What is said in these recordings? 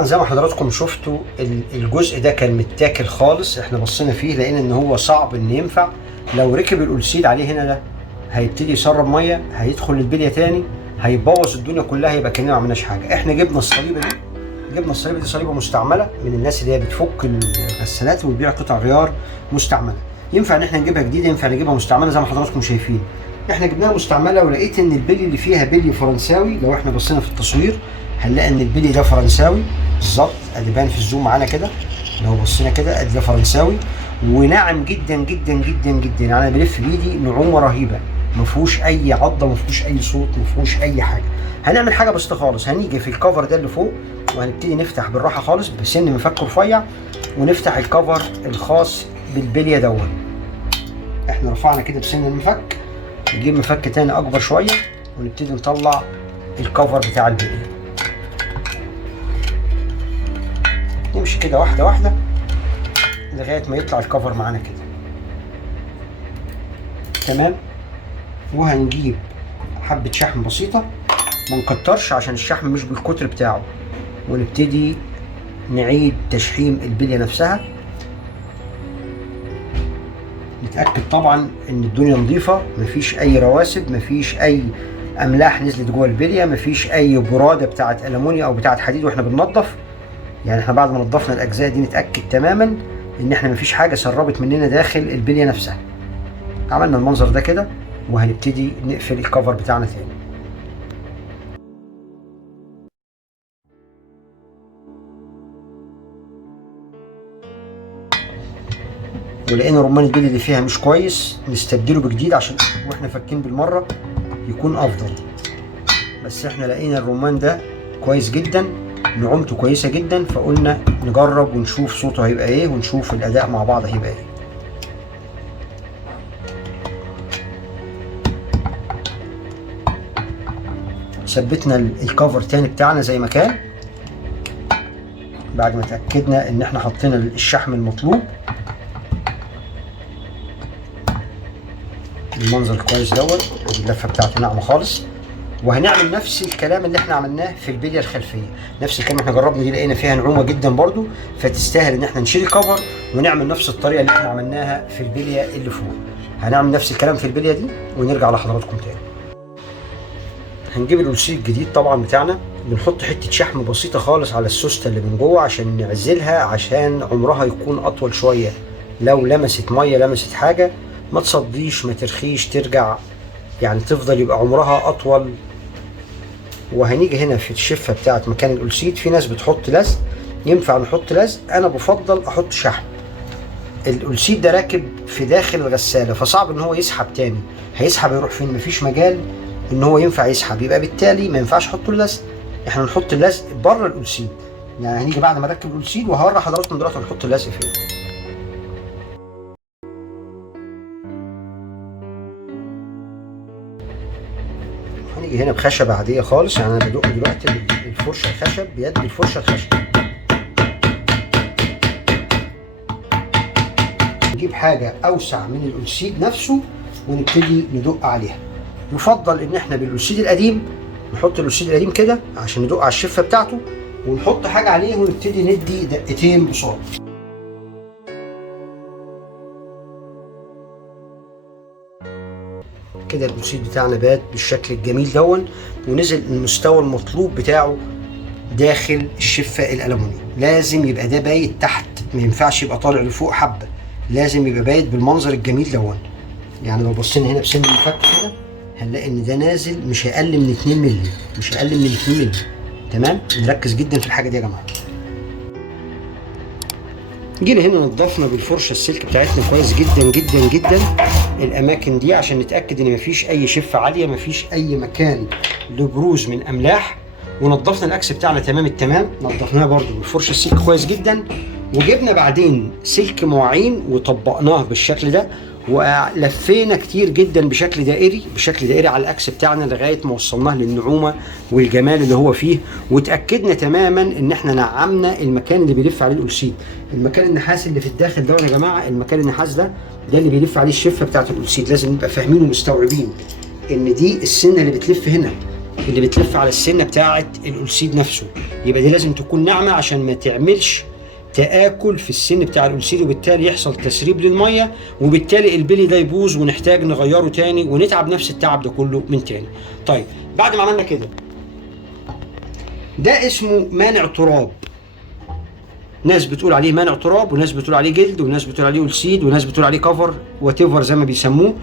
طبعا زي ما حضراتكم شفتوا الجزء ده كان متاكل خالص. احنا بصينا فيه لقينا ان هو صعب ان ينفع. لو ركب الأولسيد عليه هنا ده هيبتدي يسرب ميه، هيدخل البليه تاني، هيبوظ الدنيا كلها، يبقى كاننا ما عملناش حاجه. احنا جبنا الصليبه دي صليبه مستعمله من الناس اللي هي بتفك الغسالات وبتبيع قطع غيار مستعمله. ينفع ان احنا نجيبها جديده، ينفع نجيبها مستعمله زي ما حضراتكم شايفين. احنا جبناها مستعمله ولقيت ان البلي اللي فيها بلي فرنساوي. لو احنا بصينا في التصوير هنلاقي ان البلي ده فرنساوي بالظبط، ادي باين في الزوم معانا كده. لو بصينا كده ادي ده فرنساوي وناعم جدا جدا جدا جدا. يعني انا بلف بايدي نعومه رهيبه، ما فيهوش اي عضه، ما فيهوش اي صوت، ما فيهوش اي حاجه. هنعمل حاجه بسيطه خالص، هنيجي في الكفر ده اللي فوق وهنبتدي نفتح بالراحه خالص بسن مفك رفيع، ونفتح الكفر الخاص بالبليه دوت. احنا رفعنا كده بسن المفك، نجيب مفك تاني اكبر شويه ونبتدي نطلع الكفر بتاع البليه. نمشي كده واحده واحده لغايه ما يطلع الكفر معانا كده تمام. وهنجيب حبه شحم بسيطه، ما نكترش عشان الشحم مش بالكتر بتاعه، ونبتدي نعيد تشحيم البليه نفسها. نتاكد طبعا ان الدنيا نظيفه، مفيش اي رواسب، مفيش اي املاح نزلت جوه البليه، مفيش اي براده بتاعه المونيا او بتاعه حديد واحنا بننظف. يعني احنا بعد ما نضفنا الاجزاء دي نتاكد تماما ان احنا مفيش حاجه سربت مننا داخل البليه نفسها. عملنا المنظر ده كده وهنبتدي نقفل الكفر بتاعنا تاني. ولقينا رمان البلي اللي فيها مش كويس نستبدله بجديد عشان واحنا فاكين بالمره يكون افضل. بس احنا لقينا الرمان ده كويس جدا، نعومته كويسه جدا، فقلنا نجرب ونشوف صوته هيبقى ايه ونشوف الاداء مع بعض هيبقى ايه. ثبتنا الكفر تاني بتاعنا زي ما كان بعد ما اتاكدنا ان احنا حطينا الشحم المطلوب. المنظر الكويس دوت، اللفه بتاعته ناعمه خالص. وهنعمل نفس الكلام اللي احنا عملناه في البليه الخلفيه، نفس الكلام احنا جربنا دي لقينا فيها نعومه جدا برضو، فتستاهل ان احنا نشيل الكفر ونعمل نفس الطريقه اللي احنا عملناها في البليه اللي فوق. هنعمل نفس الكلام في البليه دي ونرجع لحضراتكم تاني. هنجيب الأولسيد الجديد طبعا بتاعنا، بنحط حته شحم بسيطه خالص على السوسته اللي من جوه عشان نعزلها، عشان عمرها يكون اطول شويه. لو لمست ميه لمست حاجه ما تصديش ما ترخيش ترجع، يعني تفضل يبقى عمرها اطول. وهنيجي هنا في الشفه بتاعت مكان الأولسيد، في ناس بتحط لزق، ينفع نحط لزق، انا بفضل احط شحم. الأولسيد ده راكب في داخل الغساله فصعب ان هو يسحب تاني، هيسحب يروح فين؟ مفيش مجال ان هو ينفع يسحب، يبقى بالتالي ما ينفعش احط اللزق. احنا نحط اللزق بره الأولسيد، يعني هنيجي بعد ما نركب الأولسيد وهوري حضراتكم دلوقتي هنحط اللزق فين. هنيجي هنا بخشبه عاديه خالص، يعني انا بدق دلوقتي بالفرشه الخشب، بيد الفرشه الخشب. نجيب حاجه اوسع من الأولسيد نفسه ونبتدي ندق عليها. يفضل ان احنا بالأولسيد القديم نحط الأولسيد القديم كده عشان ندق على الشفه بتاعته، ونحط حاجه عليه ونبتدي ندي دقتين بسرعه. كده الأولسيد بتاعنا بات بالشكل الجميل دون، ونزل المستوى المطلوب بتاعه داخل الشفه الألمونيوم. لازم يبقى ده بايت تحت، ما ينفعش يبقى طالع لفوق حبه، لازم يبقى بايت بالمنظر الجميل دون. يعني لو بصينا هنا بسن المفك كده هنلاقي ان ده نازل مش اقل من 2 مللي، مش اقل من 2 مللي. تمام، نركز جدا في الحاجه دي يا جماعه. جينا هنا نضفنا بالفرشه السلك بتاعتنا كويس جدا جدا جدا الاماكن دي عشان نتاكد ان مفيش اي شفه عاليه، مفيش اي مكان لبروز من املاح. ونضفنا الاكس بتاعنا تمام التمام، نضفناه برده بالفرشه السلك كويس جدا. وجبنا بعدين سلك مواعين وطبقناه بالشكل ده، ولفينا كتير جدا بشكل دائري على الاكس بتاعنا لغايه ما وصلناه للنعومه والجمال اللي هو فيه. وتاكدنا تماما ان احنا نعمنا المكان اللي بيلف عليه الأولسيد. المكان النحاس اللي في الداخل ده يا جماعه، المكان النحاس ده اللي بيلف عليه الشفه بتاعه الأولسيد. لازم نبقى فاهمين ومستوعبين ان دي السنه اللي بتلف هنا، اللي بتلف على السنه بتاعه الألسيد نفسه، يبقى دي لازم تكون ناعمه عشان ما تعملش تآكل في السن بتاع الألسيد، وبالتالي يحصل تسريب للميه، وبالتالي البلي ده يبوظ ونحتاج نغيره تاني ونتعب نفس التعب ده كله من تاني. طيب بعد ما عملنا كده، ده اسمه مانع تراب. ناس بتقول عليه مانع تراب، وناس بتقول عليه جلد، وناس بتقول عليه ألسيد، وناس بتقول عليه كفر واتيفر زي ما بيسموه.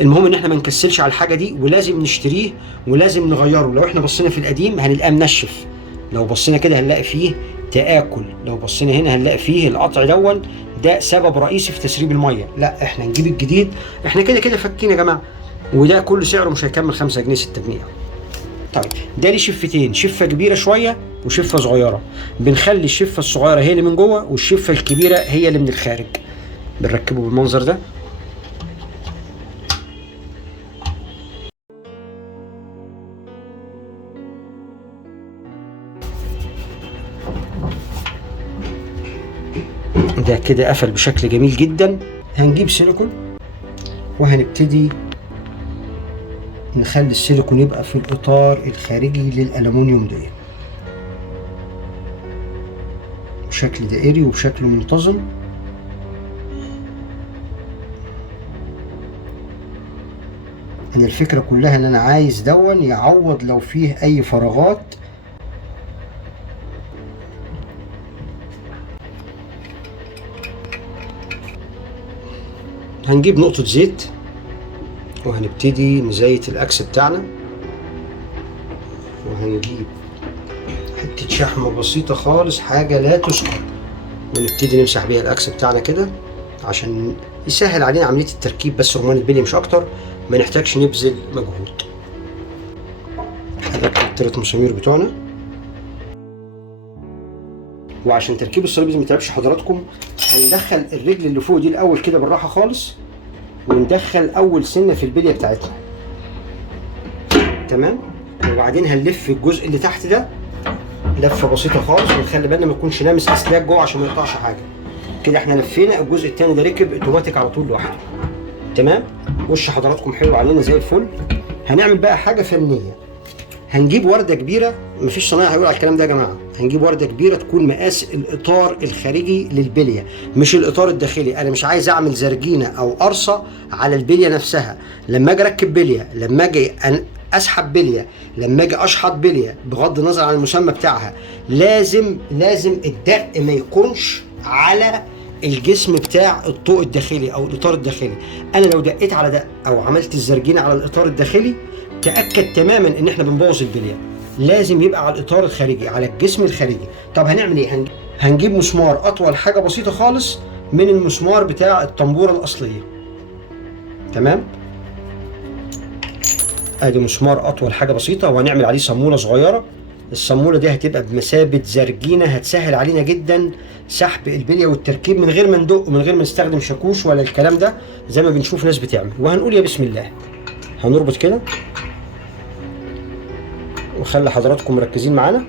المهم ان احنا ما نكسلش على الحاجه دي، ولازم نشتريه ولازم نغيره. لو احنا بصينا في القديم هنلاقيه منشف، لو بصينا كده هنلاقي فيه تآكل، لو بصينا هنا هنلاقي فيه القطع دون، ده سبب رئيسي في تسريب الميه. لا احنا نجيب الجديد، احنا كده كده فاكين يا جماعه، وده كل سعره مش هيكمل 5 جنيه 6 جنيه. طيب ده ليه شفتين، شفه كبيره شويه وشفه صغيره. بنخلي الشفه الصغيره هي اللي من جوه، والشفه الكبيره هي اللي من الخارج. بنركبه بالمنظر ده. ده كده قفل بشكل جميل جدا. هنجيب سيليكون وهنبتدي نخلي السيليكون يبقى في الإطار الخارجي للألمونيوم ده بشكل دائري وبشكل منتظم. أنا الفكرة كلها إن أنا عايز دون يعوض لو فيه أي فراغات. هنجيب نقطة زيت وهنبتدي نزيت الأكس بتاعنا، وهنجيب حتة شحمة بسيطة خالص، حاجة لا تذكر، ونبتدي نمسح بيها الأكس بتاعنا كده عشان يسهل علينا عملية التركيب، بس رمان البلي مش أكتر، ما نحتاجش نبذل مجهود. هنركب التلات مسامير بتوعنا، وعشان تركيب الصليب ما يتعبش حضراتكم هندخل الرجل اللي فوق دي الأول كده بالراحة خالص، وندخل أول سنة في البلية بتاعتنا، تمام؟ وبعدين هنلف الجزء اللي تحت ده لفة بسيطة خالص، ونخلي بالنا ما يكونش لامس أسلاك جوه عشان ما يقطعش حاجة. كده احنا لفينا الجزء التاني ده، ركب اوتوماتيك على طول لوحده، تمام؟ وش حضراتكم حلو علينا زي الفل. هنعمل بقى حاجة فنية، هنجيب وردة كبيرة، مفيش صنايعي هيقول على الكلام ده يا جماعة، هنجيب وردة كبيرة تكون مقاس الإطار الخارجي للبلية مش الإطار الداخلي. أنا مش عايز أعمل زرجينة أو قرصة على البلية نفسها. لما أجي أركب بلية، لما أجي أسحب بلية، لما أجي أشحط بلية، بغض النظر عن المسمى بتاعها، لازم الدق ما يكونش على الجسم بتاع الطوق الداخلي أو الإطار الداخلي. أنا لو دقيت على دق أو عملت الزرجينة على الإطار الداخلي، تأكد تماما ان احنا بنبوظ البلية. لازم يبقى على الاطار الخارجي، على الجسم الخارجي. طب هنعمل ايه؟ هنجيب مسمار اطول حاجة بسيطة خالص من المسمار بتاع الطنبورة الاصلية، تمام؟ ادي مسمار اطول حاجة بسيطة، وهنعمل عليه صامولة صغيرة. الصامولة دي هتبقى بمثابة زرجينة، هتسهل علينا جدا سحب البلية والتركيب من غير ما ندق ومن غير ما نستخدم شاكوش ولا الكلام ده زي ما بنشوف ناس بتعمل. وهنقول يا بسم الله. هنربط كده، وخلي حضراتكم مركزين معانا،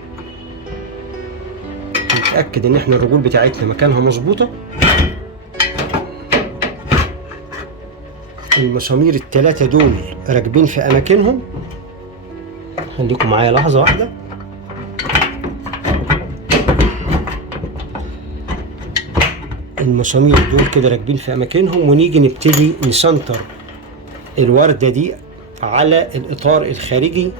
نتأكد ان احنا الرجول بتاعتنا مكانها مظبوطة. المسامير الثلاثة دول راكبين في اماكنهم. خليكم معايا لحظة واحدة. المسامير دول كده راكبين في اماكنهم، ونيجي نبتدي نسنتر الوردة دي على الاطار الخارجي.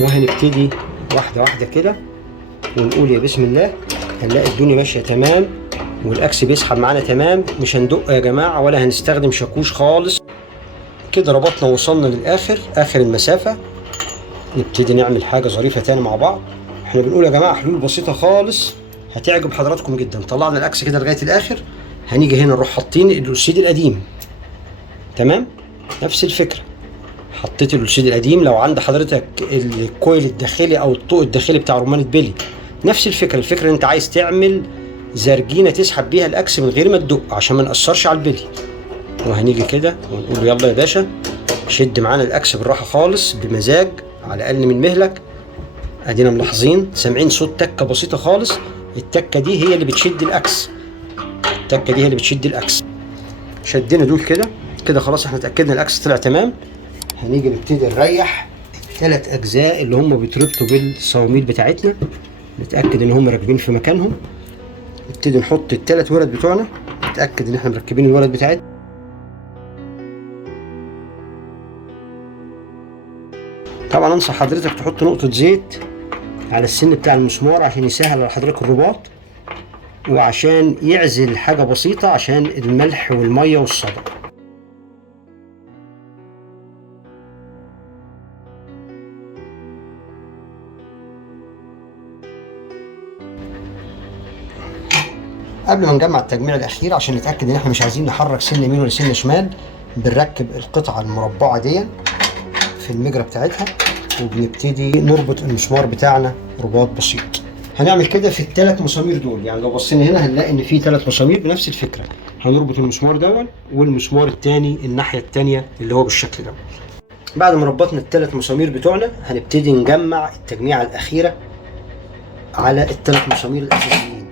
وهنبتدي واحدة واحدة كده ونقول يا بسم الله. هنلاقي الدنيا ماشية تمام، والاكس بيسحب معانا تمام، مش هندق يا جماعة ولا هنستخدم شاكوش خالص. كده ربطنا ووصلنا للآخر، آخر المسافة. نبتدي نعمل حاجة ظريفة تاني مع بعض. احنا بنقول يا جماعة حلول بسيطة خالص هتعجب حضراتكم جدا. طلعنا الاكس كده لغاية الآخر، هنيجي هنا نروح حاطين الألسيد القديم، تمام؟ نفس الفكرة، حطيت الألسيد القديم. لو عند حضرتك الكويل الداخلي او الطوق الداخلي بتاع رمان البلي، نفس الفكره. الفكره ان انت عايز تعمل زرجينه تسحب بيها الاكس من غير ما تدق عشان ما نأثرش على البلي. وهنيجي كده ونقول له يلا يا باشا شد معانا الاكس بالراحه خالص بمزاج، على اقل من مهلك. ادينا ملاحظين سامعين صوت تكه بسيطه خالص، التكه دي هي اللي بتشد الاكس، التكه دي هي اللي بتشد الاكس. شدنا دول كده، كده خلاص احنا اتاكدنا الاكس طلع تمام. هنيجي نبتدي نريح الثلاث اجزاء اللي هم بيتربطوا بالصواميل بتاعتنا، نتاكد ان هم راكبين في مكانهم. نبتدي نحط الثلاث ورد بتوعنا، نتاكد ان احنا مركبين الورد بتاعتنا. طبعا انصح حضرتك تحط نقطه زيت على السن بتاع المسمار عشان يسهل على حضرتك الرباط، وعشان يعزل حاجه بسيطه عشان الملح والميه والصدى. قبل ما نجمع التجميع الاخير عشان نتاكد ان احنا مش عايزين نحرك سن يمين ولا سن شمال، بنركب القطعه المربعه دي في المجرى بتاعتها، وبنبتدي نربط المسمار بتاعنا رباط بسيط. هنعمل كده في الثلاث مسامير دول، يعني لو بصينا هنا هنلاقي ان في 3 مسامير بنفس الفكره. هنربط المسمار دون والمسمار الثاني الناحيه الثانيه اللي هو بالشكل ده. بعد ما ربطنا ال3 مسامير بتوعنا هنبتدي نجمع التجميعه الاخيره على ال3 مسامير الاساسيين.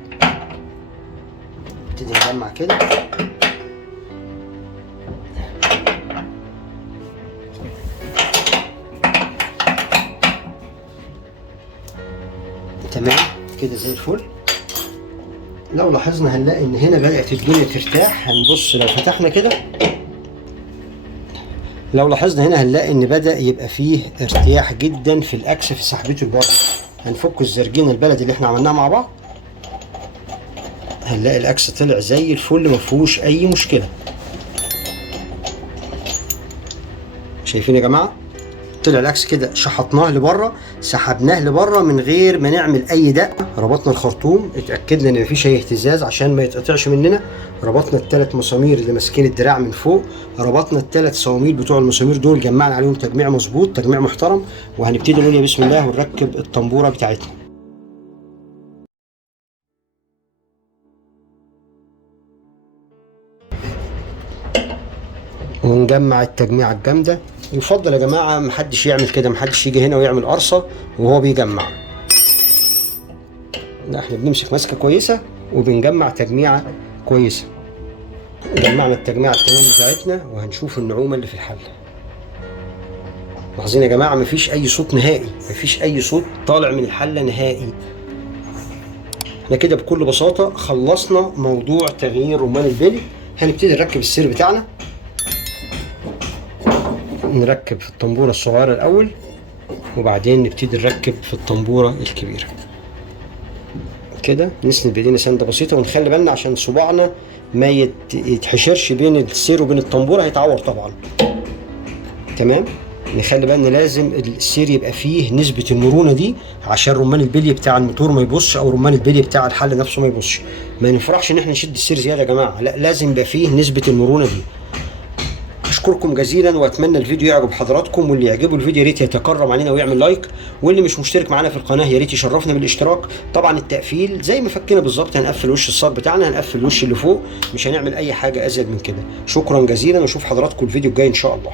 نبتدي نجمع كده. تمام كده زي الفل. لو لاحظنا هنلاقي ان هنا بدأت الدنيا ترتاح. هنبص لو فتحنا كده، لو لاحظنا هنا هنلاقي ان بدأ يبقى فيه ارتياح جدا في الاكس في سحبته لبره. هنفك الزرجين البلدي اللي احنا عملناها مع بعض، هنلاقي الاكس طلع زي الفل مفيهوش اي مشكله. شايفين يا جماعه؟ طلع الاكس كده، شحطناه لبره، سحبناه لبره من غير ما نعمل اي دقه. ربطنا الخرطوم، اتاكدنا ان مفيش اي اهتزاز عشان ما يتقطعش مننا. ربطنا ال3 مسامير اللي ماسكين الدراع من فوق، ربطنا ال3 صواميل بتوع المسامير دول، جمعنا عليهم تجميع مظبوط، تجميع محترم. وهنبتدي نقول يا بسم الله ونركب الطنبوره بتاعتنا. ونجمع التجميعه الجامده. يفضل يا جماعه محدش يعمل كده، محدش يجي هنا ويعمل قرصه وهو بيجمع. لا، احنا بنمسك ماسكه كويسه وبنجمع تجميعه كويسه. جمعنا التجميعه التمام بتاعتنا وهنشوف النعومه اللي في الحله. لاحظين يا جماعه مفيش اي صوت نهائي، مفيش اي صوت طالع من الحله نهائي. احنا كده بكل بساطه خلصنا موضوع تغيير رمان البلي. هنبتدي نركب السير بتاعنا. نركب في الطنبوره الصغيره الاول، وبعدين نبتدي نركب في الطنبوره الكبيره كده. نسند بايدينا سنده بسيطه، ونخلي بالنا عشان صباعنا ما يتحشرش بين السير وبين الطنبوره، هيتعور طبعا. تمام. نخلي بالنا لازم السير يبقى فيه نسبه المرونه دي عشان رمان البلي بتاع الموتور ما يبصش، او رمان البلي بتاع الحل نفسه ما يبصش. ما ينفعش ان احنا نشد السير زياده يا جماعه، لا، لازم يبقى فيه نسبه المرونه دي. اشكركم جزيلا، واتمنى الفيديو يعجب حضراتكم، واللي يعجبه الفيديو يا ريت يتكرم علينا ويعمل لايك، واللي مش مشترك معانا في القناه يا ريت يشرفنا بالاشتراك. طبعا التقفيل زي ما فكنا بالظبط، هنقفل وش الصاج بتاعنا، هنقفل الوش اللي فوق، مش هنعمل اي حاجه ازيد من كده. شكرا جزيلا، واشوف حضراتكم الفيديو الجاي ان شاء الله.